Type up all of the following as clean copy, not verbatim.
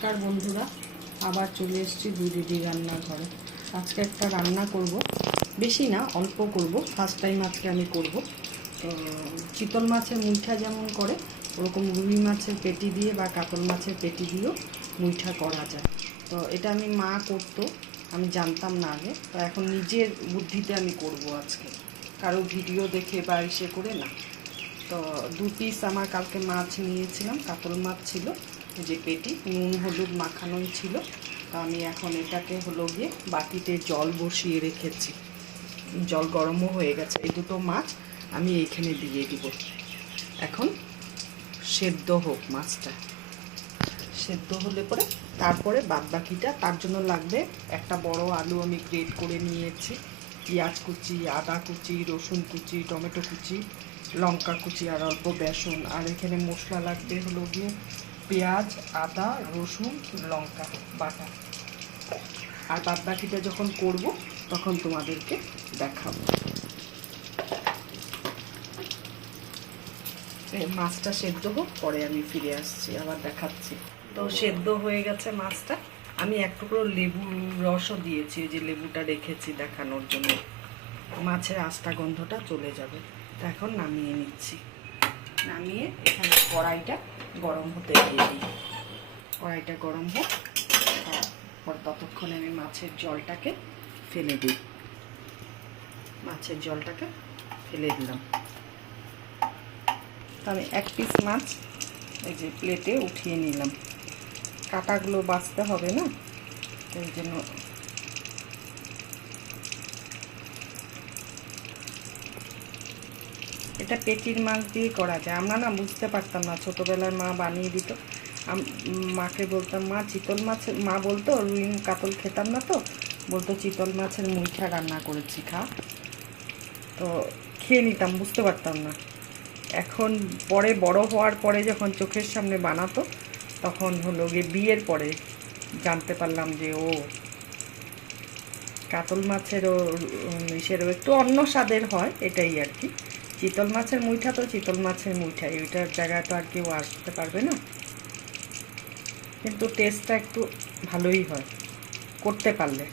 নমস্কার বন্ধুরা, আবার চলে এসেছি দিদি রান্নাঘরে। আজকে একটা রান্না করব, বেশি না অল্প করব, ফার্স্ট টাইম আজকে আমি করব। তো চিতল মাছের মুইঠা যেমন করে ওরকম রুই মাছের পেটি দিয়ে বা কাতল মাছের পেটি দিয়েও মুইঠা করা যায়। তো এটা আমি মা করতো, আমি জানতাম না আগে। তো এখন নিজের বুদ্ধিতে আমি করব আজকে, কারো ভিডিও দেখে বা এসে করে না। তো 2 পিস আমার কালকে মাছ নিয়েছিলাম, কাতল মাছ ছিল, যে পেটি নুন হলুদ মাখানোই ছিল। তো আমি এখন এটাকে হলো গিয়ে বাটিতে জল বসিয়ে রেখেছি, জল গরমও হয়ে গেছে। এই দুটো মাছ আমি এইখানে দিয়ে দিব। এখন সেদ্ধ হোক, মাছটা সেদ্ধ হলে পরে তারপরে বাদবাকিটা। তার জন্য লাগবে একটা বড় আলু আমি গ্রেট করে নিয়েছি, পেঁয়াজ কুচি, আদা কুচি, রসুন কুচি, টমেটো কুচি, লঙ্কা কুচি আর অল্প বেসন। আর এখানে মশলা লাগবে হলো গিয়ে পেঁয়াজ, আদা, রসুন, লঙ্কা বাটা। আর বাদবাকিটা যখন করব তখন তোমাদেরকে দেখাবো। মাছটা সেদ্ধ হোক, পরে আমি ফিরে আসছি, আবার দেখাচ্ছি। তো সেদ্ধ হয়ে গেছে মাছটা। আমি এক টুকরো লেবুর রসও দিয়েছি, ওই যে লেবুটা রেখেছি দেখানোর জন্য, মাছের আস্তা গন্ধটা চলে যাবে। তো এখন নামিয়ে নিচ্ছি। নামিয়ে এখানে কড়াইটা গরম হতে দিয়ে দিই। কড়াইটা গরম হোক, তারপর ততক্ষণে আমি মাছের জলটাকে ফেলে দিই। মাছের জলটাকে ফেলে দিলাম। তো আমি 1 পিস মাছ এই যে প্লেটে উঠিয়ে নিলাম। কাঁটাগুলো বাছতে হবে না, এই জন্য এটা পেটির মাছ দিয়ে করা যায়। আমরা না বুঝতে পারতাম না, ছোটোবেলার মা বানিয়ে দিত। মাকে বলতাম, মা চিতল মাছের, মা বলতো রুই কাতল খেতাম না, তো বলতো চিতল মাছের মুইঠা রান্না করেছি, খা। তো খেয়ে নিতাম, বুঝতে পারতাম না। এখন পরে বড় হওয়ার পরে যখন চোখের সামনে বানাতো, তখন হলো গিয়ে বিয়ের পরে জানতে পারলাম যে ও কাতল মাছেরও ইসেরও একটু অন্য স্বাদের হয়, এটাই আর কি। চিতল মাছের মুইঠা তো চিতল মাছের মুইঠাই, ওইটার জায়গায় তো আর কেউ আসতে পারবে না, কিন্তু টেস্টটা একটু ভালোই হয় করতে পারলে।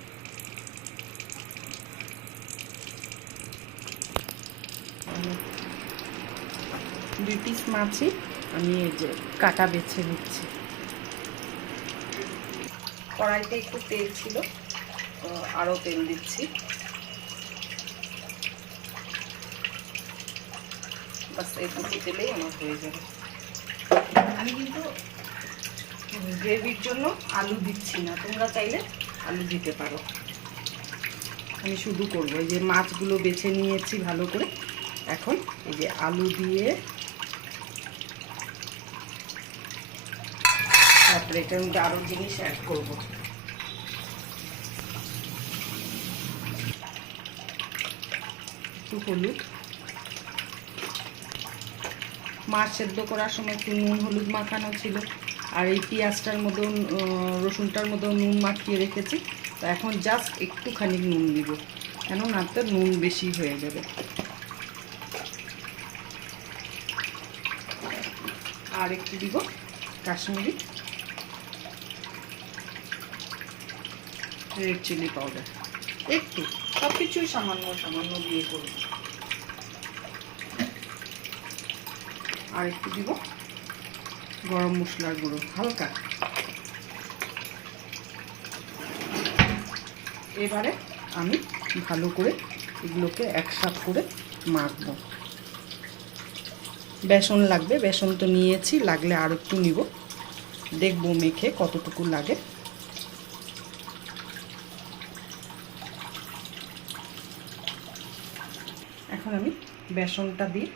2 পিস মাছই আমি এই যে কাটা বেছে নিচ্ছি। কড়াইতে একটু তেল ছিল, তো আরও তেল দিচ্ছি। বাস এইটুকু তেলেই আমার হয়ে যাবে। আমি কিন্তু গ্রেভির জন্য আলু দিচ্ছি না, তোমরা চাইলে আলু দিতে পারো। আমি শুধু করবো, এই যে মাছগুলো বেছে নিয়েছি ভালো করে। এখন এই যে আলু দিয়ে তারপরে এটার মধ্যে আরও জিনিস অ্যাড করবো। একটু হলুদ, মাছ সেদ্ধ করার সময় একটু নুন হলুদ মাখানো ছিল, আর এই পেঁয়াজটার মধ্যেও রসুনটার মধ্যেও নুন মাখিয়ে রেখেছি। তো এখন জাস্ট একটুখানি নুন দিব, কেন না তো নুন বেশি হয়ে যাবে। আর একটু দিব কাশ্মীরি রেড চিলি পাউডার, একটু, সব কিছুই সামান্য সামান্য দিয়ে করব। আর একটু দিব গরম মশলার গুঁড়ো হালকা। এবারে আমি ভালো করে এগুলোকে একসাথে করে মাখবো। বেসন লাগবে, বেসন তো নিয়েছি, লাগলে আর একটু নিব, দেখবো মেখে কতটুকু লাগে। এখন আমি বেসনটা দিয়ে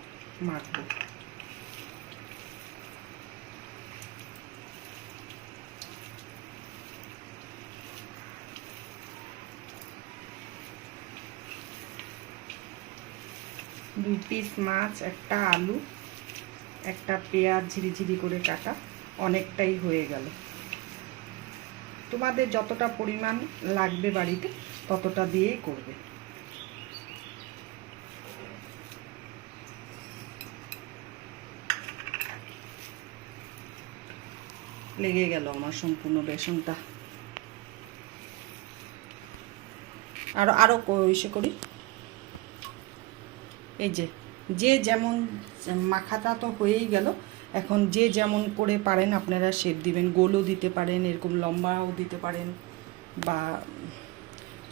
মাখবো। দুই পিস মাছ, একটা আলু, একটা পেঁয়াজ ঝিরিঝিরি করে কাটা, অনেকটাই হয়ে গেল। তোমাদের যতটা পরিমাণ লাগবে বাড়িতে ততটা দিয়েই করবে। লেগে গেল আমার সম্পূর্ণ বেসনটা। আরো ইসে করি। এই যে যে যেমন, মাখাটা তো হয়েই গেল। এখন যে যেমন করে পারেন আপনারা শেপ দিবেন। গোলও দিতে পারেন, এরকম লম্বাও দিতে পারেন, বা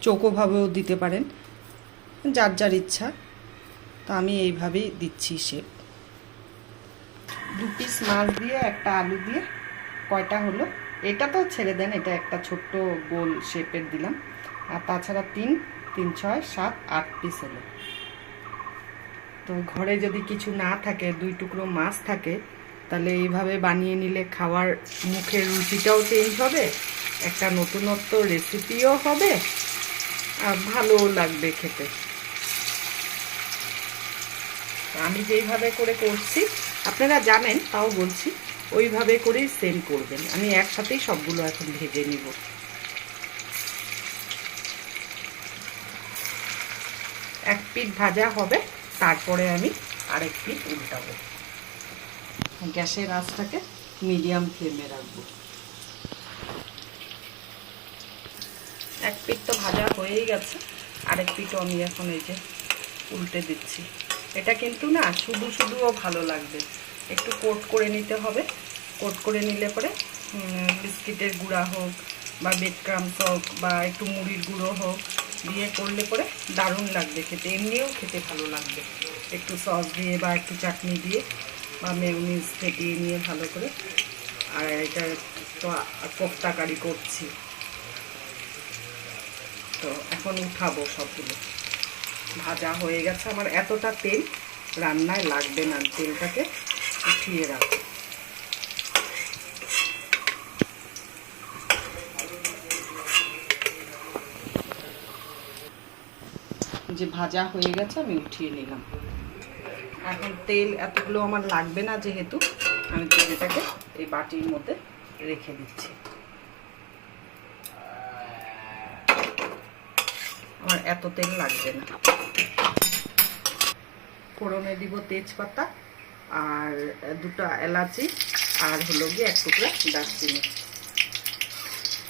চৌকোভাবেও দিতে পারেন, যার যার ইচ্ছা। তো আমি এইভাবেই দিচ্ছি শেপ। 2 পিস মাছ দিয়ে একটা আলু দিয়ে কয়টা হলো, এটা তো ছেড়ে দেন, এটা একটা ছোট্ট গোল শেপের দিলাম। আর তাছাড়া 3, 3, 6, 7, 8 পিস হলো। তো ঘরে যদি কিছু না থাকে, 2 টুকরো মাছ থাকে, তাহলে এইভাবে বানিয়ে নিলে খাওয়ার মুখের রুচিটাও চেঞ্জ হবে, একটা নতুনত্ব রেসিপিও হবে, আর ভালোও লাগবে খেতে। আমি যেইভাবে করে করছি আপনারা জানেন, তাও বলছি, ওইভাবে করেই সেম করবেন। আমি একসাথেই সবগুলো এখন ভেজে নিব। এক পিঠ ভাজা হবে, তারপরে আমি আরেক পিঠ উল্টাবো। গ্যাসের আঁচটাকে মিডিয়াম ফ্লেমে রাখবো। এক পিঠ তো ভাজা হয়েই গেছে, আরেক পিঠও আমি এখন এই যে উল্টে দিচ্ছি। এটা কিন্তু না শুধু শুধুও ভালো লাগবে, একটু কোট করে নিতে হবে। কোট করে নিলে পরে বিস্কিটের গুঁড়া হোক বা ব্রেড ক্রাম্বস হোক বা একটু মুড়ির গুঁড়ো হোক দিয়ে করলে পরে দারুণ লাগবে খেতে। এমনিও খেতে ভালো লাগবে, একটু সস দিয়ে বা একটু চাটনি দিয়ে বা মেয়োনিজ ফেটিয়ে নিয়ে ভালো করে। আর এটা তো কোফতা কারি করছি, তো এখন উঠাবো সবগুলো। ভাজা হয়ে গেছে আমার, এতটা তেল রান্নায় লাগবে না, তেলটাকে উঠিয়ে রাখবো। যে ভাজা হয়ে গেছে আমি উঠিয়ে নিলাম। এখন তেল এতগুলো আমার লাগবে না, যেহেতু আমি তেলটাকে এই বাটির মধ্যে রেখে দিচ্ছি। আমার এত তেল লাগবে না। ফোড়নে দিব তেজপাতা আর 2টা এলাচি আর হলো গিয়ে 1 টুকরা দারচিনি,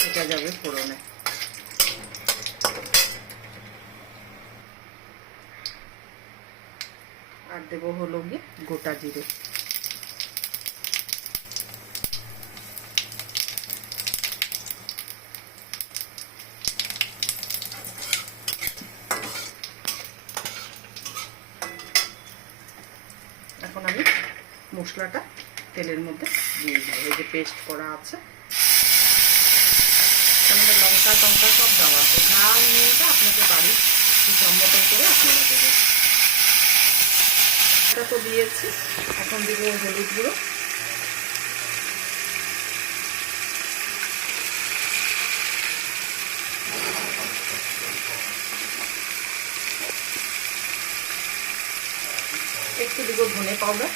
এটা যাবে ফোড়নে। আর দেব হলো গিয়ে গোটা জিরে। এখন আমি মশলাটা তেলের মধ্যে দিয়ে দেবো। এই যে পেস্ট করা আছে, আমাদের লঙ্কা টঙ্কা সব দেওয়া আছে। ঝাল নিয়েটা আপনাদের বাড়ির সম্মতন করে আপনারা দেবেন। এটা তো দিয়েছি, এখন দিব হলুদ গুঁড়ো, একটু দিব ধনে পাউডার,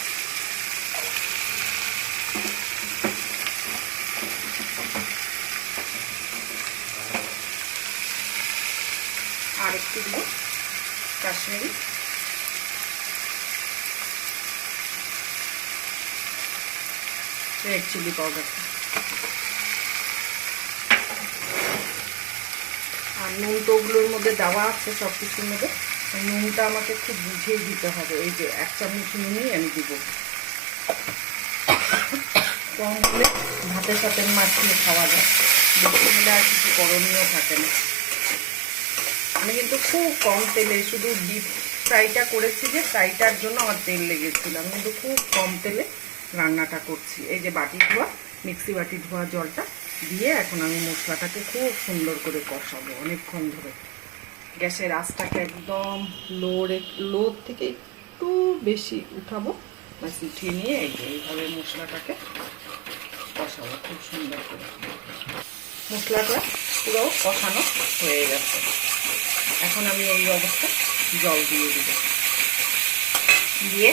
আর একটু দিব কাশ্মীরি রেড চিলি পাউডার। আর নুন তো ওগুলোর মধ্যে দেওয়া আছে, সব কিছুর মধ্যে। নুনটা আমাকে খুব বুঝিয়ে দিতে হবে। এই যে 1 চামচ নুনই আমি দিব, কম হলে ভাতের সাথে মাখিয়ে খাওয়া যায়, বেশি হলে আর কিছু করণীয় থাকে না। আমি কিন্তু খুব কম তেলে শুধু ডিপ ফ্রাইটা করেছি, যে ফ্রাইটার জন্য আমার তেল লেগেছিল। আমি কিন্তু খুব কম তেলে রান্নাটা করছি। এই যে বাটি ধোয়া, মিক্সি বাটি ধোয়া জলটা দিয়ে এখন আমি মশলাটাকে খুব সুন্দর করে কষাবো অনেকক্ষণ ধরে। গ্যাসের আঁচটাকে একদম লো থেকে একটু বেশি উঠাবো, বাস উঠিয়ে নিয়ে এইভাবে মশলাটাকে কষাবো খুব সুন্দর করে। মশলাটা পুরো কষানো হয়ে গেছে, এখন আমি এই অবস্থায় জল দিয়ে দিব। দিয়ে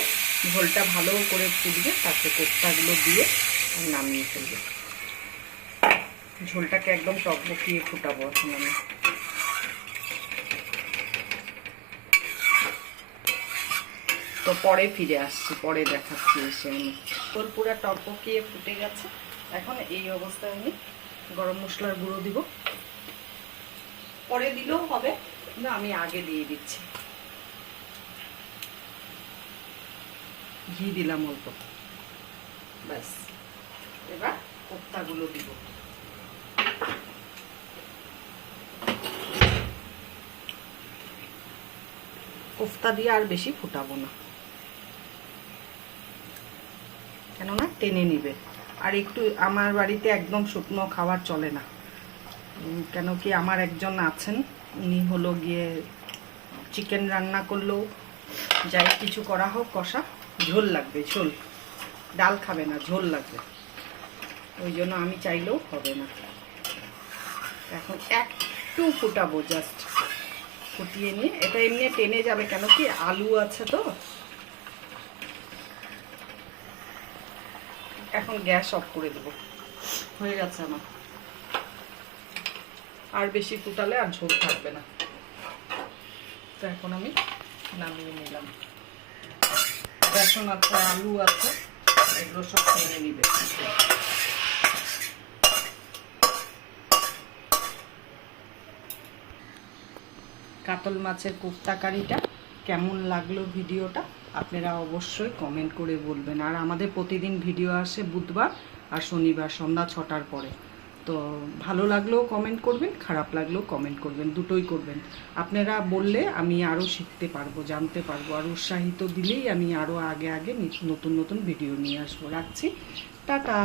ঝোলটা ভালো করে ফুটবে, তারপরে কোফতাগুলো দিয়ে নামিয়ে ফেলবে। ঝোলটাকে একদম টকবকিয়ে ফুটাবো এখন আমি। তো পরে ফিরে আসছি, পরে দেখাচ্ছি এসে আমি। ঝোল পুরো টকবকিয়ে ফুটে গেছে, এখন এই অবস্থায় আমি গরম মশলার গুঁড়ো দিব, পরে দিলেও হবে, কিন্তু আমি আগে দিয়ে দিচ্ছি। ঘি দিলাম অল্প, ব্যাস। এবার কোপ্তাগুলো দিব। কোফতা দিয়ে আর বেশি ফুটাবো না, কেননা টেনে নিবে। আর একটু আমার বাড়িতে একদম শুকনো খাবার চলে না, কেন কি আমার একজন আছেন, উনি হলো গিয়ে চিকেন রান্না করলেও যাই কিছু করা হোক কষা, ঝোল লাগবে, ঝোল, ডাল খাবে না, ঝোল লাগবে। ওই জন্য আমি চাইলেও হবে না। এখন একটু ফুটাবো, জাস্ট ফুটিয়ে নিয়ে, এটা এমনি টেনে যাবে, কেন কি আলু আছে তো। এখন গ্যাস অফ করে দেবো, হয়ে গেছে আমার। আর বেশি ফুটালে আর ঝোল থাকবে না। তো এখন আমি নামিয়ে নিলাম। বেসন আছে, আলু আছে, এগুলো সব টেনে নিবে। কাতল মাছের কোফতা কারিটা কেমন লাগলো ভিডিওটা আপনারা অবশ্যই কমেন্ট করে বলবেন। আর আমাদের প্রতিদিন ভিডিও আসে বুধবার আর শনিবার সন্ধ্যা 6টার পরে। তো ভালো লাগলেও কমেন্ট করবেন, খারাপ লাগলেও কমেন্ট করবেন, দুটোই করবেন। আপনারা বললে আমি আরও শিখতে পারবো, জানতে পারবো, আর উৎসাহিত দিলেই আমি আরও আগে আগে নতুন নতুন ভিডিও নিয়ে আসবো। রাখছি, টাটা।